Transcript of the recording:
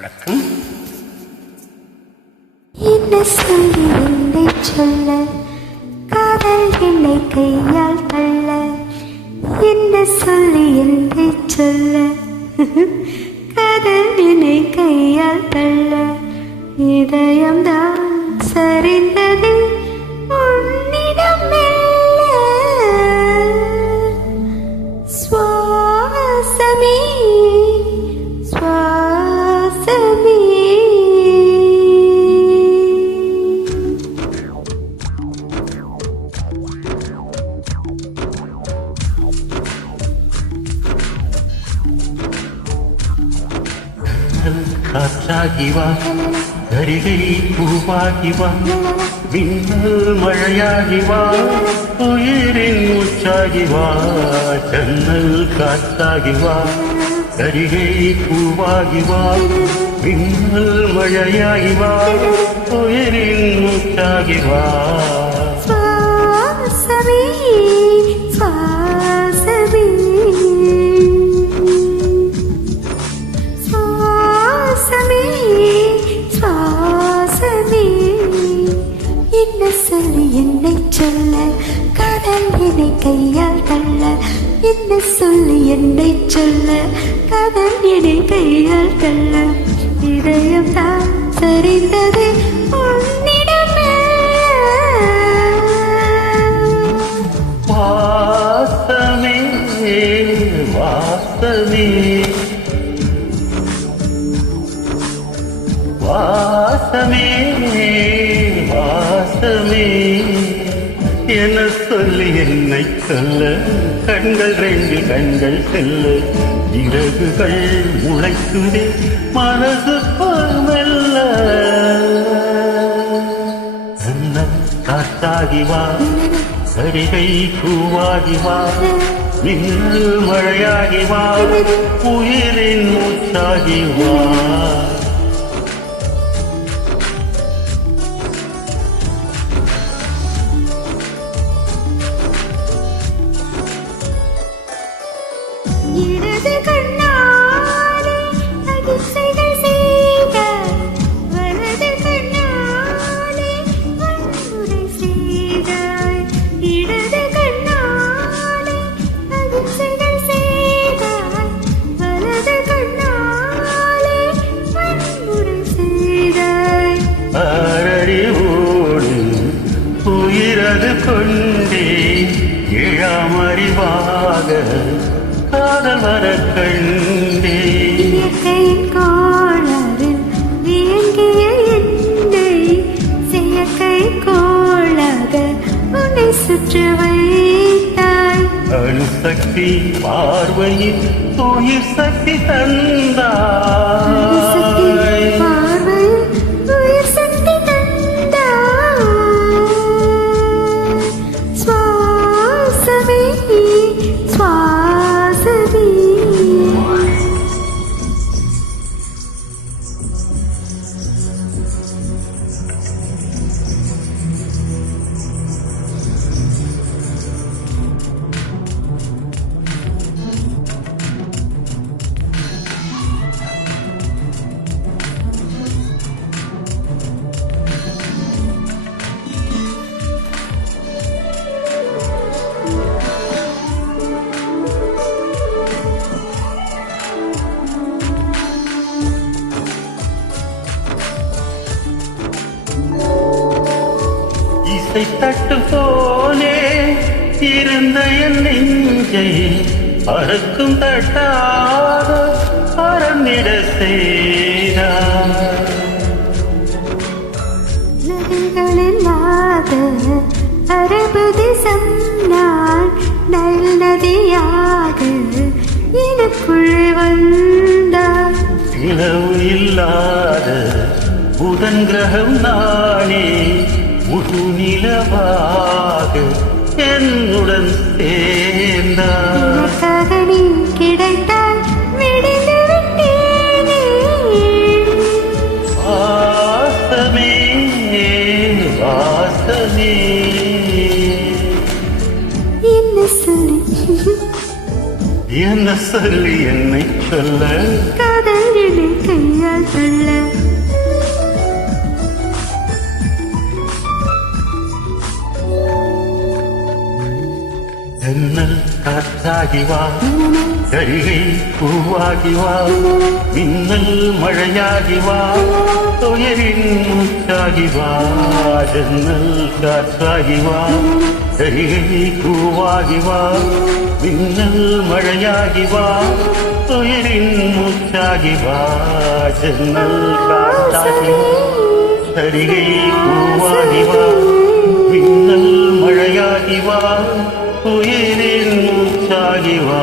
வணக்கம். என்ன சொல்லி என்னை சொல்ல, காதல் என்னை கையால் தள்ள. என்ன சொல்லி என்னை சொல்ல, காதல் என்னை கையால் தள்ள. இதயம்தான் சரிந்தது உன்னிடம் மெல்ல. சுவாசமே சுவாசமே காற்றாகிவா, கரிகை பூவாகிவா, மின்னல் மழையாகிவா, உயிரின் மூச்சாகிவா. ஜன்னல் காற்றாகிவா, கரிகை பூவாகிவா, மின்னல் மழையாகிவா, உயிரின் மூச்சாகிவா. சுவாசமே சுவாசமே சுவாசமே சுவாசமே. என்ன சொல்லி என்னை சொல்ல, காதல் என்னை கையால் தள்ள. என்ன சொல்லி என்னை சொல்ல, காதல் என்னை கையால் தள்ள. இதயம் தான் சரிந்தது உன்னிடம் வாசமே வாசமே வாசமே வாசமே. என சொல்லி என்னை சொல்ல, கண்கள் ரெண்டு கண்கள் செல்ல. இறகுகள் முளைக்குதே மனசு மெல்ல. காத்தாகிவா, சரிகை பூவாகிவா, மின்னல் மழையாகிவா, உயிரின் மூச்சாகிவா. இடது கண்ணாலே அதிசயங்கள் செய்தாய், வலது கண்ணாலே வன்முறை செய்தாய். இடது கண்ணாலே அதிசயங்கள் செய்தாய், வலது கண்ணாலே வன்முறை செய்தாய். ஆரறிவோடு உயிரது கொண்டே இழாமறிவாக காதல் வர கண்டே. இயற்கையின் கோளாறில் இயங்கிய என்னை செயற்கை கோளாக உன்னை சுற்றி வைத்தாய். அணுசக்தி பார்வையில் உயிர் சக்தி சக்தி தந்தாய். பார்வையில் உயிர் சக்தி தந்தாய். சுவாசமே சுவாசமே இசை தட்டு போலே இருந்த என் நெஞ்சை அறுக்கும் தட்டாத பறந்திட செய்தார். நதிகளில்லாத அரபு தேசம் நான் நைல் நதியாக எனக்குள்ளே வந்தார். நிலவு இல்லாத புதன் கிரகம் நானே முழு நிலவாக என்னுடன் சேர்ந்தார். உனக்காக நீ கிடைத்தால் விடிந்து விட்டேனே. வாசமே வாசமே. என்ன சொல்லி என்னை சொல்ல, காதல் என்னை கையால் தள்ள. தென்னல் காற்றாகி வா கரிகை பூவாகி வா மின்னல் மழையாகி வா துயரின் மூச்சாகி வா தென்னல் காற்றாகி வா கரிகை பூவாகி வா மின்னல் மழையாகி வா துயரின் மூச்சாகி வா தென்னல் காற்றாகி வா கரிகை பூவாகி வா மின்னல் மழையாகி வா உயிரின் மூச்சாகி வா